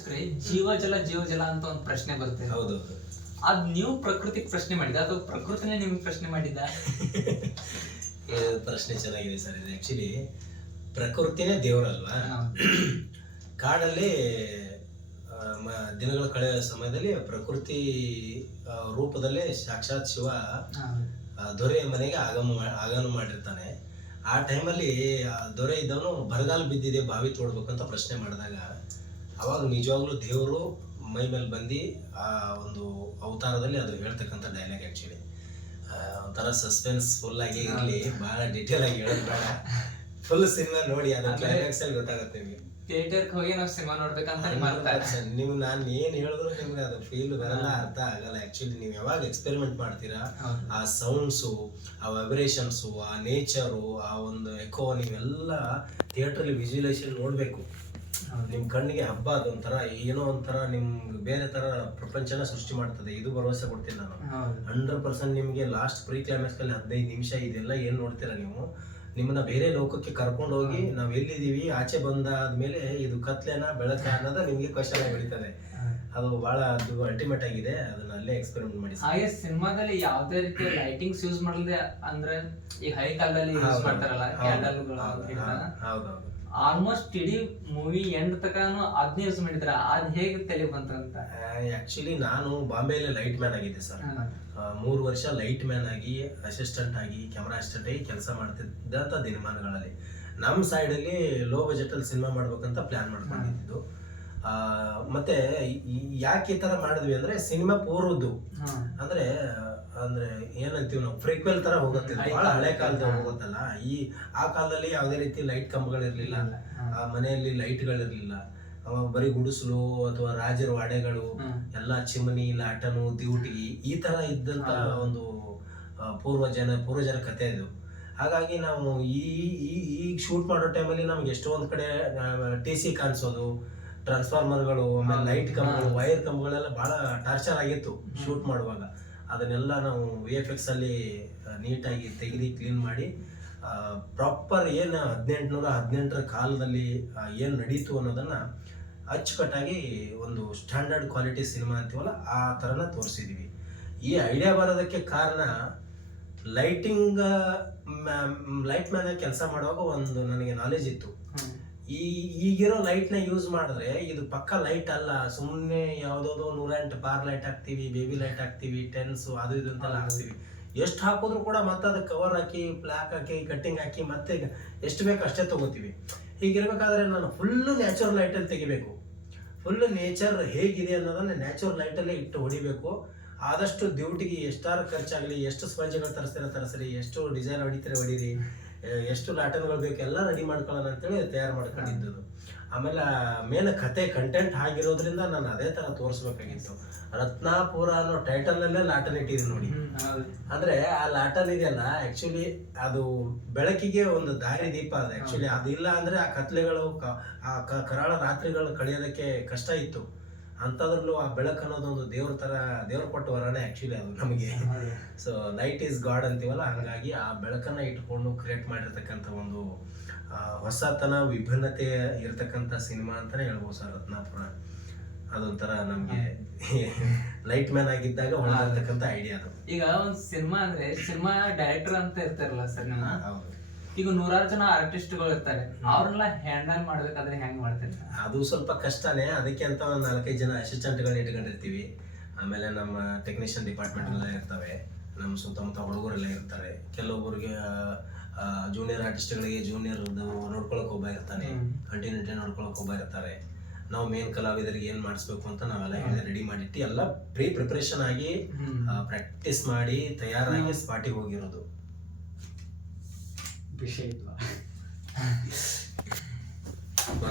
ಅರ್ಚಕ್ರೆ, ಜೀವ ಜಲ ಅಂತ ಒಂದು ಪ್ರಶ್ನೆ ಬರುತ್ತೆ. ಹೌದು. ಅದ್ ನೀವು ಪ್ರಕೃತಿಗೆ ಪ್ರಶ್ನೆ ಮಾಡಿದ ಅಥವಾ ಪ್ರಕೃತಿನೇ ನಿಮ್ಗೆ ಪ್ರಶ್ನೆ ಮಾಡಿದ? ಪ್ರಶ್ನೆ ಚೆನ್ನಾಗಿದೆ ಸರ್. ಇದು ಆಕ್ಚುಲಿ ಪ್ರಕೃತಿನೇ ದೇವರಲ್ವಾ. ಕಾಡಲ್ಲಿ ದಿನಗಳ ಕಳೆಯ ಸಮಯದಲ್ಲಿ ಪ್ರಕೃತಿ ರೂಪದಲ್ಲೇ ಸಾಕ್ಷಾತ್ ಶಿವ ದೊರೆಯ ಮನೆಗೆ ಆಗಮನ ಮಾಡಿರ್ತಾನೆ. ಆ ಟೈಮಲ್ಲಿ ದೊರೆ ಇದ್ದವನು ಬರಗಾಲ ಬಿದ್ದಿದೆ, ಬಾವಿ ತೋಡ್ಬೇಕಂತ ಪ್ರಶ್ನೆ ಮಾಡಿದಾಗ ಅವಾಗ ನಿಜವಾಗ್ಲೂ ದೇವರು ಮೈ ಮೇಲೆ ಬಂದು ಆ ಒಂದು ಅವತಾರದಲ್ಲಿ ಅದು ಹೇಳ್ತಕ್ಕಂಥ ಡೈಲಾಗ್. ಆ್ಯಕ್ಚುಲಿ ಒಂಥರ ಸಸ್ಪೆನ್ಸ್ ಫುಲ್ ಆಗಿ ಇರಲಿ, ಭಾಳ ಡೀಟೇಲ್ ಆಗಿ ಹೇಳೋದು ಬೇಡ. ಫುಲ್ ಸಿನಿಮಾ ನೋಡಿ, ಅದು ಕ್ಲೈಮ್ಯಾಕ್ಸ್ ಅಲ್ಲಿ ಗೊತ್ತಾಗುತ್ತೆ ನಿಮಗೆ. ಥಿಯೇಟರ್ಗೆ ಹೋಗಿ ನಾವು ಸಿನಿಮಾ ನೋಡ್ಬೇಕಂತ ನೀವು ನಾನು ಏನು ಹೇಳಿದ್ರು ನಿಮ್ಗೆ ಅದು ಫೀಲ್ ಬರಲ್ಲ, ಅರ್ಥ ಆಗಲ್ಲ. ಆ್ಯಕ್ಚುಲಿ ನೀವು ಯಾವಾಗ ಎಕ್ಸ್ಪೆರಿಮೆಂಟ್ ಮಾಡ್ತೀರಾ, ಆ ಸೌಂಡ್ಸು, ಆ ವೈಬ್ರೇಷನ್ಸು, ಆ ನೇಚರು, ಆ ಒಂದು ಎಕೋ, ನೀವೆಲ್ಲ ಥಿಯೇಟ್ರಲ್ಲಿ ವಿಜುವಲೈಸೇಷನ್ ನೋಡಬೇಕು. ನಿಮ್ಮ ಕಣ್ಣಿಗೆ ಹಬ್ಬ, ಅದೊಂಥರ ಏನೋ ಒಂಥರ ನಿಮ್ಗೆ ಬೇರೆ ಥರ ಪ್ರಪಂಚನ ಸೃಷ್ಟಿ ಮಾಡ್ತದೆ. ಇದು ಭರವಸೆ ಕೊಡ್ತೀನಿ ನಾನು 100%. ನಿಮಗೆ ಲಾಸ್ಟ್ ಪ್ರೀ ಕ್ಲೈಮ್ಯಾಕ್ಸಲ್ಲಿ 15 ನಿಮಿಷ ಇದೆಲ್ಲ ಏನು ನೋಡ್ತೀರಾ ನೀವು, ನಿಮ್ಮನ್ನ ಬೇರೆ ಲೋಕಕ್ಕೆ ಕರ್ಕೊಂಡು ಹೋಗಿ ನಾವು ಎಲ್ಲಿದ್ದೀವಿ, ಆಚೆ ಬಂದಾದ್ಮೇಲೆ ಇದು ಕತ್ಲೆನ ಬೆಳಕ ಅನ್ನೋದು ನಿಮಗೆ ಕ್ವಶನ್ ಆಗಿ ಬೆಳೀತದೆ. ಅದು ಬಹಳ ಅದು ಅಲ್ಟಿಮೇಟ್ ಆಗಿದೆ. ಅದನ್ನ ಅಲ್ಲೇ ಎಕ್ಸ್ಪೆರಿಮೆಂಟ್ ಮಾಡಿ. ಹಾಗೆ ಸಿನಿಮಾದಲ್ಲಿ ಯಾವುದೇ ರೀತಿಯ ಲೈಟಿಂಗ್ಸ್ ಯೂಸ್ ಮಾಡದೆ, ಅಂದ್ರೆ ಈ ಹೈ ಕಾಲದಲ್ಲಿ ಯೂಸ್ ಮಾಡ್ತಾರಲ್ಲ ಕ್ಯಾಂಡಲ್ಗಳು ಅಂತ ಹೇಳ್ತಾರೆ. ಹೌದೌದು. ಆಲ್ಮೋಸ್ಟ್ ಇಡೀ ಮೂವಿ ಎಂಡ್ ತನಕ ಅದನ್ನ ಯೂಸ್ ಮಾಡಿದ್ರ. ಅದ್ ಹೇಗೆ ತಲೆ ಬಂತಂತ? ಆಕ್ಚುಲಿ ನಾನು ಬಾಂಬೆಯಲ್ಲಿ ಲೈಟ್ ಮ್ಯಾನ್ ಆಗಿದ್ದೆ ಸರ್. 3 ವರ್ಷ ಲೈಟ್ ಮ್ಯಾನ್ ಆಗಿ, ಅಸಿಸ್ಟೆಂಟ್ ಆಗಿ, ಕ್ಯಾಮ್ರಾ ಅಸಿಸ್ಟೆಂಟ್ ಆಗಿ ಕೆಲಸ ಮಾಡ್ತಿದ್ದಂಥ ದಿನಮಾನಗಳಲ್ಲಿ ನಮ್ಮ ಸೈಡಲ್ಲಿ ಲೋ ಬಜೆಟಲ್ಲಿ ಸಿನಿಮಾ ಮಾಡ್ಬೇಕಂತ ಪ್ಲ್ಯಾನ್ ಮಾಡ್ಕೊಂಡಿದ್ದು. ಮತ್ತೆ ಯಾಕೆ ಈ ಥರ ಮಾಡಿದ್ವಿ ಅಂದರೆ, ಸಿನಿಮಾ ಪೂರ್ವದ್ದು ಅಂದರೆ ಏನಂತೀವಿ ನಾವು, ಪ್ರಿಕ್ವೆಲ್ ಥರ ಹೋಗುತ್ತೆ, ಭಾಳ ಹಳೆ ಕಾಲದ ಹೋಗುತ್ತಲ್ಲ. ಆ ಕಾಲದಲ್ಲಿ ಯಾವುದೇ ರೀತಿ ಲೈಟ್ ಕಂಬಗಳಿರಲಿಲ್ಲ, ಆ ಮನೆಯಲ್ಲಿ ಲೈಟ್ಗಳಿರಲಿಲ್ಲ. ಬರೀ ಗುಡಿಸಲು ಅಥವಾ ರಾಜರ ವಾಡೆಗಳು ಎಲ್ಲ, ಚಿಮನಿ, ಲಾಟನು, ದಿವುಟಿಗೆ ಈ ತರ ಇದ್ದಂತ ಒಂದು ಪೂರ್ವಜನ ಕಥೆ ಇದು. ಹಾಗಾಗಿ ನಾವು ಈ ಶೂಟ್ ಮಾಡೋ ಟೈಮಲ್ಲಿ ನಮ್ಗೆ ಎಷ್ಟೊಂದು ಕಡೆ TC ಕಾಣಿಸೋದು, ಟ್ರಾನ್ಸ್ಫಾರ್ಮರ್ಗಳು, ಆಮೇಲೆ ಲೈಟ್ ಕಂಬಗಳು, ವೈರ್ ಕಂಬಗಳೆಲ್ಲ ಬಹಳ ಟಾರ್ಚರ್ ಆಗಿತ್ತು ಶೂಟ್ ಮಾಡುವಾಗ. ಅದನ್ನೆಲ್ಲ ನಾವು VFX ಅಲ್ಲಿ ನೀಟಾಗಿ ತೆಗೆದು ಕ್ಲೀನ್ ಮಾಡಿ ಪ್ರಾಪರ್ ಏನು 1818ರ ಕಾಲದಲ್ಲಿ ಏನು ನಡೀತು ಅನ್ನೋದನ್ನ ಅಚ್ಚುಕಟ್ಟಾಗಿ ಒಂದು ಸ್ಟ್ಯಾಂಡರ್ಡ್ ಕ್ವಾಲಿಟಿ ಸಿನಿಮಾ ಅಂತೀವಲ್ಲ, ಆ ಥರನ ತೋರಿಸಿದ್ದೀವಿ. ಈ ಐಡಿಯಾ ಬರೋದಕ್ಕೆ ಕಾರಣ, ಲೈಟ್ ಮ್ಯಾನ್ ಕೆಲಸ ಮಾಡುವಾಗ ಒಂದು ನನಗೆ ನಾಲೆಜ್ ಇತ್ತು. ಈಗಿರೋ ಲೈಟ್ನ ಯೂಸ್ ಮಾಡಿದ್ರೆ ಇದು ಪಕ್ಕ ಲೈಟ್ ಅಲ್ಲ, ಸುಮ್ಮನೆ ಯಾವುದೋ 108 ಬಾರ್ ಲೈಟ್ ಹಾಕ್ತೀವಿ, ಬೇಬಿ ಲೈಟ್ ಹಾಕ್ತೀವಿ, ಟೆನ್ಸು ಅದು ಇದು ಅಂತೆಲ್ಲ ಹಾಕ್ತೀವಿ. ಎಷ್ಟು ಹಾಕಿದ್ರು ಕೂಡ ಮತ್ತೆ ಅದಕ್ಕೆ ಕವರ್ ಹಾಕಿ, ಬ್ಲ್ಯಾಕ್ ಹಾಕಿ, ಕಟ್ಟಿಂಗ್ ಹಾಕಿ, ಮತ್ತೆ ಎಷ್ಟು ಬೇಕು ಅಷ್ಟೇ ತಗೋತೀವಿ. ಹೀಗಿರ್ಬೇಕಾದ್ರೆ ನಾನು ಫುಲ್ಲು ನ್ಯಾಚುರಲ್ ಲೈಟಲ್ಲಿ ತೆಗಿಬೇಕು. ಫುಲ್ಲು ನೇಚರ್ ಹೇಗಿದೆ ಅನ್ನೋದನ್ನ ನ್ಯಾಚುರಲ್ ಲೈಟಲ್ಲೇ ಇಟ್ಟು ಹೊಡಿಬೇಕು. ಆದಷ್ಟು ಡ್ಯೂಟಿಗೆ ಎಷ್ಟಾರು ಖರ್ಚಾಗಲಿ, ಎಷ್ಟು ಸ್ಪಂಜ್ಗಳು ತರಿಸ್ರಿ, ಎಷ್ಟು ಡಿಸೈನ್ ಹೊಡೀರಿ, ಎಷ್ಟು ಲಾಟನ್ಗಳು ಬೇಕು ಎಲ್ಲ ರೆಡಿ ಮಾಡ್ಕೊಳ್ಳೋಣ ಅಂತೇಳಿ ತಯಾರು ಮಾಡ್ಕೊಂಡಿದ್ದು. ಆಮೇಲೆ ಮೇನ್ ಕತೆ ಕಂಟೆಂಟ್ ಆಗಿರೋದ್ರಿಂದ ನಾನು ಅದೇ ಥರ ತೋರಿಸ್ಬೇಕಾಗಿತ್ತು. ರತ್ನಾಪುರ ಅನ್ನೋ ಟೈಟಲಲ್ಲೇ ಲಾಟನ್ ಇಟ್ಟಿದ್ದೀನಿ ನೋಡಿ. ಅಂದರೆ ಆ ಲಾಟನ್ ಇದೆಯಲ್ಲ, ಆ್ಯಕ್ಚುಲಿ ಅದು ಬೆಳಕಿಗೆ ಒಂದು ದಾರಿ ದೀಪ ಅದು. ಆ್ಯಕ್ಚುಲಿ ಅದಿಲ್ಲ ಅಂದರೆ ಆ ಕತ್ಲೆಗಳು, ಆ ಕರಾಳ ರಾತ್ರಿಗಳು ಕಳೆಯೋದಕ್ಕೆ ಕಷ್ಟ ಇತ್ತು. ಅಂಥದ್ರಲ್ಲೂ ಆ ಬೆಳಕು ಅನ್ನೋದೊಂದು ದೇವ್ರ ಕೊಟ್ಟ ವರನೇ ಆ್ಯಕ್ಚುಲಿ ಅದು ನಮಗೆ. ಸೊ ಲೈಟ್ ಈಸ್ ಗಾಡ್ ಅಂತೀವಲ್ಲ, ಹಂಗಾಗಿ ಆ ಬೆಳಕನ್ನು ಇಟ್ಕೊಂಡು ಕ್ರಿಯೇಟ್ ಮಾಡಿರ್ತಕ್ಕಂಥ ಒಂದು ಹೊಸತನ, ವಿಭಿನ್ನತೆ ಇರತಕ್ಕಂಥ ಸಿನಿಮಾ ಅಂತಲೇ ಹೇಳ್ಬೋದು ಸರ್ ರತ್ನಾಪುರ. ಅದೊಂಥರ ನಮಗೆ ಲೈಟ್ ಮ್ಯಾನ್ ಆಗಿದ್ದಾಗ ಹೊಳೆದಿರ್ತಕ್ಕಂಥ ಐಡಿಯಾ ಅದು. ಈಗ ಒಂದು ಸಿನಿಮಾ ಅಂದ್ರೆ ಸಿನಿಮಾ ಡೈರೆಕ್ಟರ್ ಅಂತ ಇರ್ತಾರಲ್ಲ ಸರ್ ನಿಮ್ಮ, ಹೌದು. ಈಗ 100 ಜನ ಆರ್ಟಿಸ್ಟ್ಗಳು ಇರ್ತಾರೆ, ಅವ್ರನ್ನೆಲ್ಲ ಹ್ಯಾಂಡಲ್ ಮಾಡ್ಬೇಕಾದ್ರೆ ಹೆಂಗ್ ಮಾಡ್ತಾರೆ? ಅದು ಸ್ವಲ್ಪ ಕಷ್ಟನೇ. ಅದಕ್ಕೆ ಅಂತ ಒಂದು 4-5 ಜನ ಅಸಿಸ್ಟೆಂಟ್ಗಳನ್ನ ಇಟ್ಕೊಂಡಿರ್ತೀವಿ. ಆಮೇಲೆ ನಮ್ಮ ಟೆಕ್ನಿಷಿಯನ್ ಡಿಪಾರ್ಟ್ಮೆಂಟ್ ಎಲ್ಲ ಇರ್ತವೆ, ನಮ್ಮ ಸುತ್ತಮುತ್ತ ಹುಡುಗರೆಲ್ಲ ಇರ್ತಾರೆ. ಕೆಲವೊಬ್ಬರಿಗೆ ಜೂನಿಯರ್ ಆರ್ಟಿಸ್ಟ್ಗಳಿಗೆ ಜೂನಿಯರ್ ನೋಡ್ಕೊಳಕ್ ಒಬ್ಬ ಇರ್ತಾನೆ, ಕಂಟಿನ್ಯೂಟಿ ನೋಡ್ಕೊಳಕ್ ಒಬ್ಬ ಇರ್ತಾರೆ. ನಾವು ಮೇನ್ ಕಲಾವಿದರಿಗೆ ಏನು ಮಾಡಿಸ್ಬೇಕು ಅಂತ ನಾವೆಲ್ಲ ರೆಡಿ ಮಾಡಿಟ್ಟು ಎಲ್ಲ ಪ್ರಿಪ್ರೇಷನ್ ಆಗಿ ಪ್ರಾಕ್ಟೀಸ್ ಮಾಡಿ ತಯಾರಾಗಿ ಸ್ಪಾಟಿಗೆ ಹೋಗಿರೋದು. ವಿಷಯ